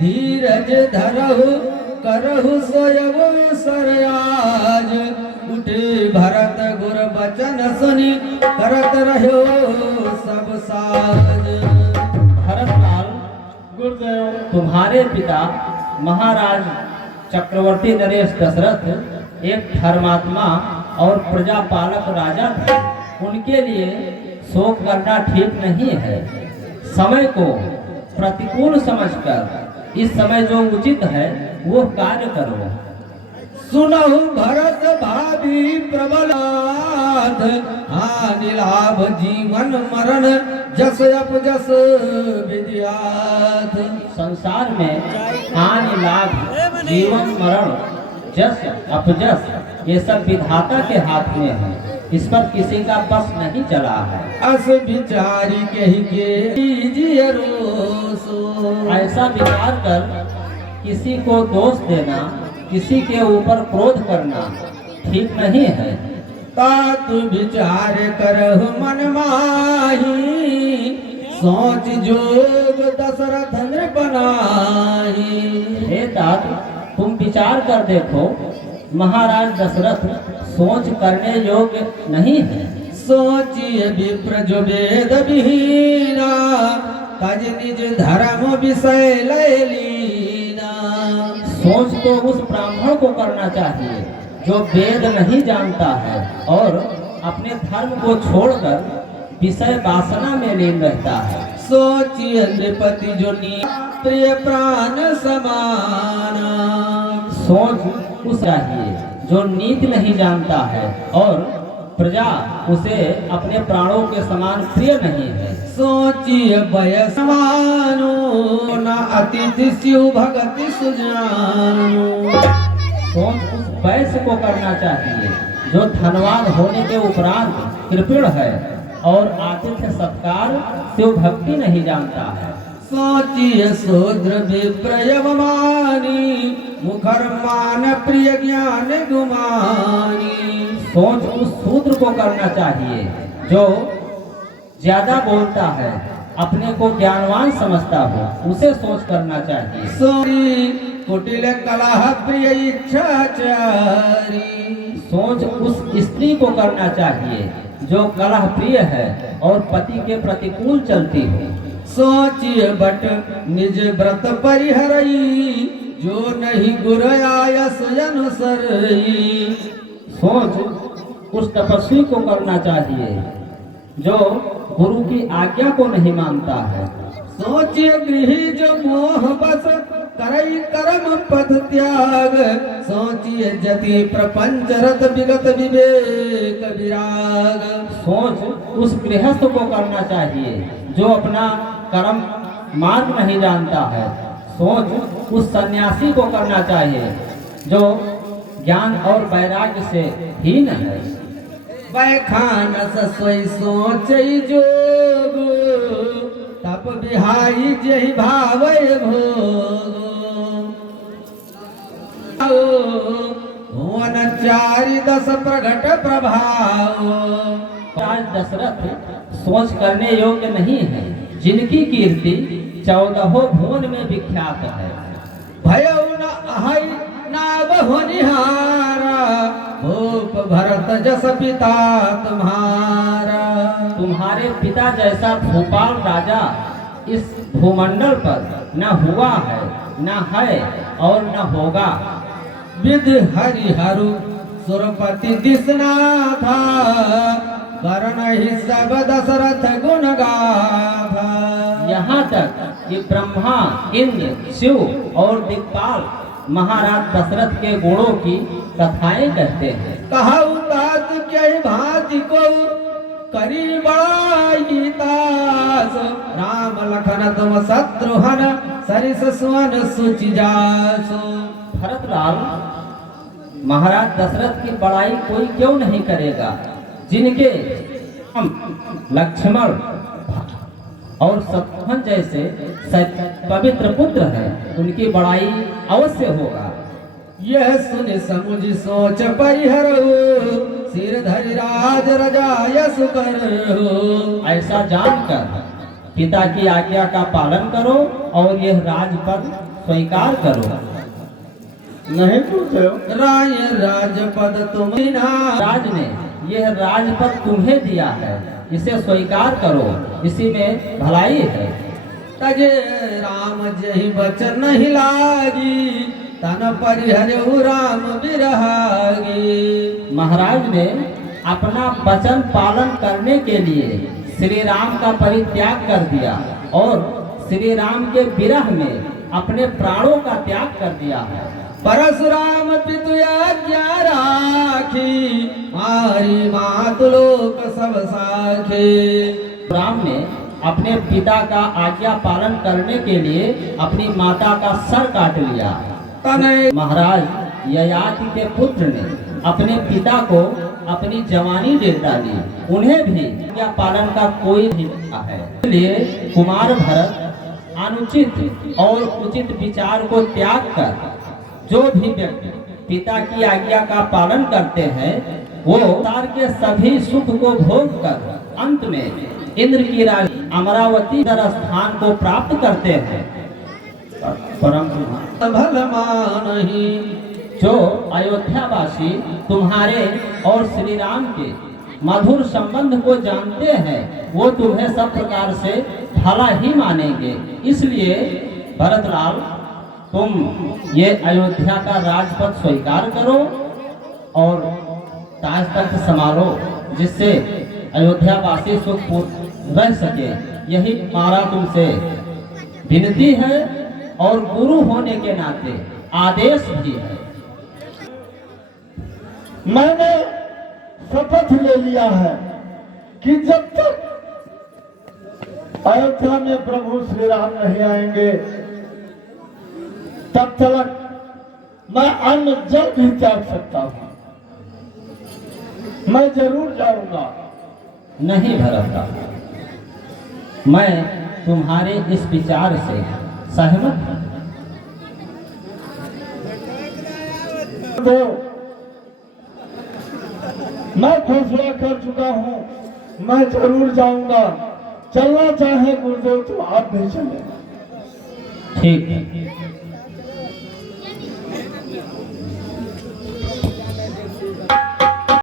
धीरज धरहु करहु स्वयं सरयाज। उठे भरत गुर बचन सुनि करत रहो सब साज। भरतलाल, गुरुदेव, तुम्हारे पिता महाराज चक्रवर्ती नरेश दशरथ एक धर्मात्मा और प्रजापालक राजा थे। उनके लिए शोक करना ठीक नहीं है। समय को प्रतिकूल समझकर इस समय जो उचित है वो कार्य करो। सुनहु भरत भाभी प्रबलाद, हानि लाभ जीवन मरण जस अपजस विद्यात। संसार में हानि लाभ जीवन मरण जस अपजस ये सब विधाता के हाथ में है। इस पर किसी का बस नहीं चला है। अस विचारी कही के कीजिए रोसो। ऐसा विचार कर किसी को दोष देना, किसी के ऊपर क्रोध करना ठीक नहीं है। तात विचार करहु मन माही, सोच जोग दशरथ नृपनाही। हे तात, तुम विचार कर देखो, महाराज दशरथ सोच करने योग्य नहीं है। सोचिए विप्र जो वेद विहीना, तज निज धर्म विषय लय लीना। सोच तो उस ब्राह्मण को करना चाहिए जो वेद नहीं जानता है और अपने धर्म को छोड़कर विषय वासना में लीन रहता है। सोचिए नृपति जो प्रिय प्राण समाना। सोच उस चाहिए जो नीति नहीं जानता है और प्रजा उसे अपने प्राणों के समान प्रिय नहीं है। सोचिए वयसमानो, न अतिथि शिव भगति सुजानो। सोच उस वैश्य को करना चाहिए जो धनवान होने के उपरांत कृपण है और आतिथ्य सत्कार शिव भक्ति नहीं जानता है। सोचिए शूद्र विप्रयवमानी, मुखर मान प्रिय ज्ञान गुमानी। सोच उस शूद्र को करना चाहिए जो ज्यादा बोलता है, अपने को ज्ञानवान समझता हो, उसे सोच करना चाहिए। सोरी कुटिल कलह प्रिय इच्छाचारी। सोच उस स्त्री को करना चाहिए जो कलह प्रिय है और पति के प्रतिकूल चलती हो। सोचिए बट निज व्रत परिहरई, जो नहीं गुर आयस अनुसरई। सोच उस तपस्वी को करना चाहिए जो गुरु की आज्ञा को नहीं मानता है। सोचिए गृही जो मोह बस करई कर्म पथ त्याग। सोचिए जति प्रपंच रत विगत विवेक विराग। सोच उस गृहस्थ को करना चाहिए जो अपना कर्म मार्ग नहीं जानता है। सोच उस सन्यासी को करना चाहिए जो ज्ञान और वैराग्य से हीन है। बैखानस सोई सोचई जोग, तप बिहाई जहि भावय भोग। भुवन चारि दस प्रगट प्रभाव। राज दशरथ सोच करने योग्य नहीं है, जिनकी कीर्ति 14 भुवन में विख्यात है। भयउ न अहै नाव होनिहारा, भूप भरत जस पिता तुम्हारा। तुम्हारे पिता जैसा भोपाल राजा इस भूमंडल पर न हुआ है, न है और न होगा। विध हरिहरु सुरपति दिसना था, करण ही सब दशरथ गुण गाथा। यहाँ तक कि ब्रह्मा, इंद्र, शिव और दिक्पाल महाराज दशरथ के गुणों की कथाएं कहते हैं। कहु तात क्या भांति को करी बड़ाई तास, राम लखन तुम शत्रुघ्न सरिस सुवन सुचि जासु। भरतलाल, महाराज दशरथ की बड़ाई कोई क्यों नहीं करेगा, जिनके हम लक्ष्मण और शत्रुघ्न जैसे पवित्र पुत्र हैं, उनकी बड़ाई अवश्य होगा। यह सुन समुझ सोच परिहरहु, सिर धरि राज रजायस करहु। ऐसा जानकर पिता की आज्ञा का पालन करो और यह राजपद स्वीकार करो। नहीं गुरुदेव, राय राजपद तुम राज ने यह राजपद तुम्हें दिया है, इसे स्वीकार करो, इसी में भलाई है। तजे राम जही बचन नहीं लागी, तन परिहरऊ राम बिरहागी। महाराज ने अपना वचन पालन करने के लिए श्री राम का परित्याग कर दिया और श्री राम के विरह में अपने प्राणों का त्याग कर दिया है। परशुराम पितु आज्ञा राखी, मारी मातु लोक सब साखी। राम ने अपने पिता का आज्ञा पालन करने के लिए अपनी माता का सर काट लिया। तनय महाराज ययाति के पुत्र ने अपने पिता को अपनी जवानी दे डाली, उन्हें भी आज्ञा पालन का कोई नहीं मिला है। इसलिए कुमार भरत अनुचित और उचित विचार को त्याग कर जो भी व्यक्ति पिता की आज्ञा का पालन करते हैं वो संसार के सभी सुख को भोग कर अंत में इंद्र की रानी अमरावती स्थान को प्राप्त करते हैं। परंतु भल मानहि, जो अयोध्यावासी तुम्हारे और श्री राम के मधुर संबंध को जानते हैं वो तुम्हें सब प्रकार से भला ही मानेंगे। इसलिए भरतलाल तुम ये अयोध्या का राजपद स्वीकार करो और ताज तख्त संभालो, जिससे अयोध्यावासी सुखपूर्ण रह सके। यही हमारा तुमसे विनती है और गुरु होने के नाते आदेश भी है। मैंने शपथ ले लिया है कि जब तक अयोध्या में प्रभु श्री राम नहीं आएंगे तब तक मैं अन्न जल भी त्याग सकता हूं। मैं जरूर जाऊंगा। नहीं भरतलाल, मैं तुम्हारे इस विचार से सहमत हूं। तो मैं फैसला कर चुका हूं, मैं जरूर जाऊंगा। चलना चाहे गुरुदेव तो आप भी चले। ठीक है।